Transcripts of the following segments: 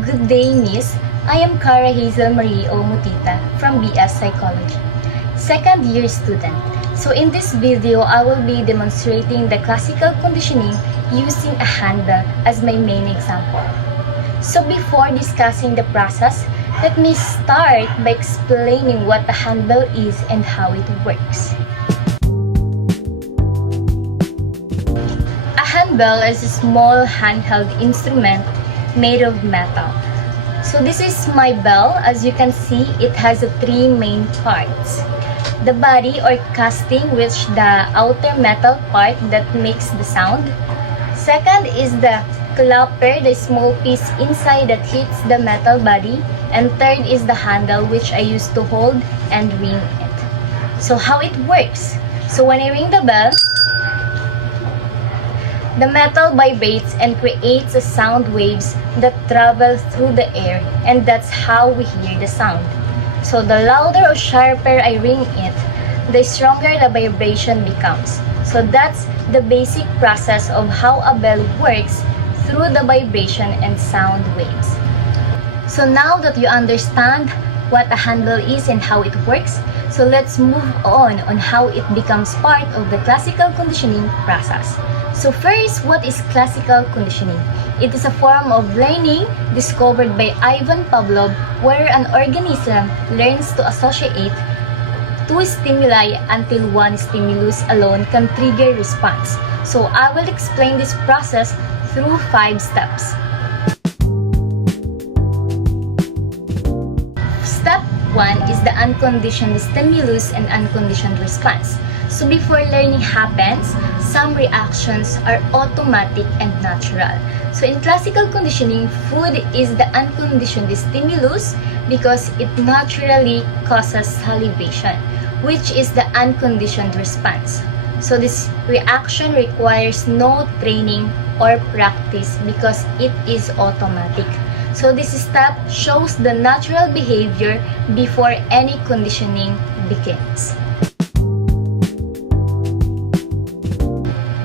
good day, Miss. I am Cara Hazel Marie O. Mutita from BS Psychology, second year student. So in this video, I will be demonstrating the classical conditioning using a handbell as my main example. So before discussing the process, let me start by explaining what a handbell is and how it works. A handbell is a small handheld instrument made of metal. So this is my bell. As you can see, it has three main parts. The body or casting, which the outer metal part that makes the sound. Second is the clapper, the small piece inside that hits the metal body. And third is the handle, which I use to hold and ring it. So how it works? So when I ring the bell, the metal vibrates and creates a sound waves that travel through the air, and that's how we hear the sound. So the louder or sharper I ring it, the stronger the vibration becomes. So that's the basic process of how a bell works through the vibration and sound waves. So now that you understand what a handbell is and how it works, so let's move on how it becomes part of the classical conditioning process. So first, what is classical conditioning? It is a form of learning discovered by Ivan Pavlov, where an organism learns to associate two stimuli until one stimulus alone can trigger response. So I will explain this process through 5 steps. Step 1 is the unconditioned stimulus and unconditioned response. So before learning happens, some reactions are automatic and natural. So in classical conditioning, food is the unconditioned stimulus because it naturally causes salivation, which is the unconditioned response. So this reaction requires no training or practice because it is automatic. So this step shows the natural behavior before any conditioning begins.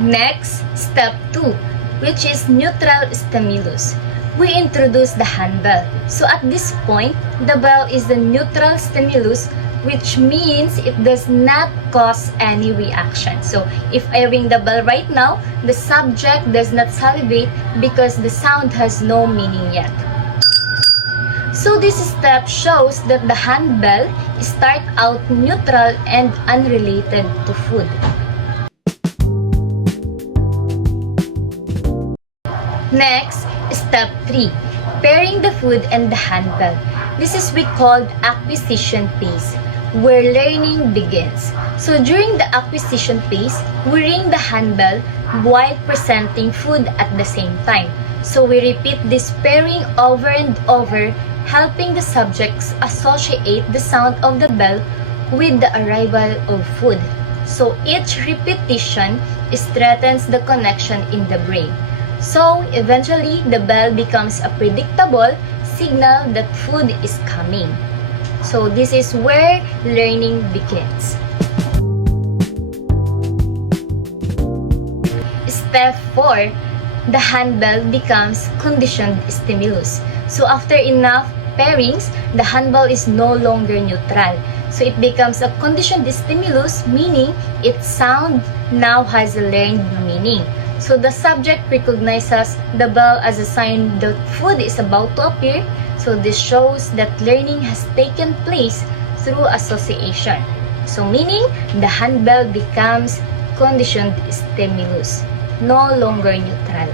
Next, step 2, which is neutral stimulus. We introduce the handbell. So at this point, the bell is the neutral stimulus, which means it does not cause any reaction. So if I ring the bell right now, the subject does not salivate because the sound has no meaning yet. So this step shows that the handbell start out neutral and unrelated to food. Next, step 3, pairing the food and the handbell. This is we called acquisition phase, where learning begins. So during the acquisition phase, we ring the handbell while presenting food at the same time. So we repeat this pairing over and over, helping the subjects associate the sound of the bell with the arrival of food. So each repetition strengthens the connection in the brain. So eventually, the bell becomes a predictable signal that food is coming. So this is where learning begins. Step 4, the handbell becomes conditioned stimulus. So after enough pairings, the handbell is no longer neutral. So it becomes a conditioned stimulus, meaning its sound now has a learned meaning. So the subject recognizes the bell as a sign that food is about to appear. So this shows that learning has taken place through association. So meaning the handbell becomes conditioned stimulus, no longer neutral.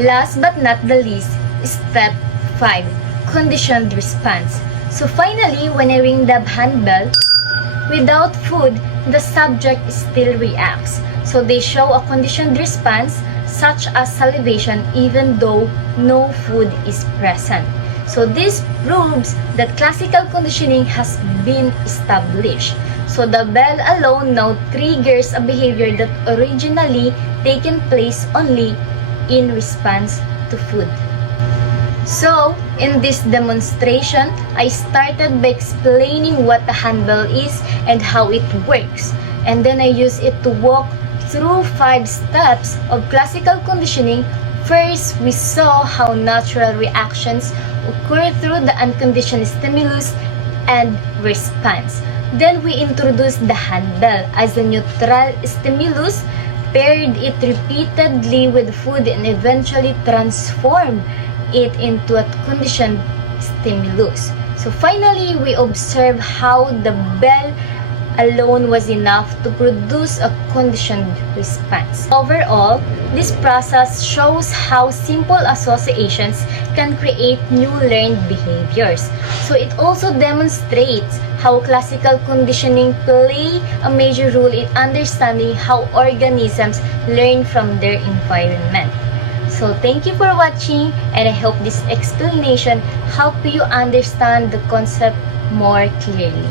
Last but not the least, step 5, conditioned response. So finally, when I ring the handbell, without food, the subject still reacts. So they show a conditioned response such as salivation even though no food is present. So this proves that classical conditioning has been established. So the bell alone now triggers a behavior that originally taken place only in response to food. So, in this demonstration, I started by explaining what a handbell is and how it works. And then I use it to walk through 5 steps of classical conditioning, first we saw how natural reactions occur through the unconditioned stimulus and response. Then we introduced the handbell as a neutral stimulus, paired it repeatedly with food, and eventually transformed it into a conditioned stimulus. So finally, we observe how the bell alone was enough to produce a conditioned response. Overall, this process shows how simple associations can create new learned behaviors. So it also demonstrates how classical conditioning play a major role in understanding how organisms learn from their environment. So thank you for watching, and I hope this explanation helped you understand the concept more clearly.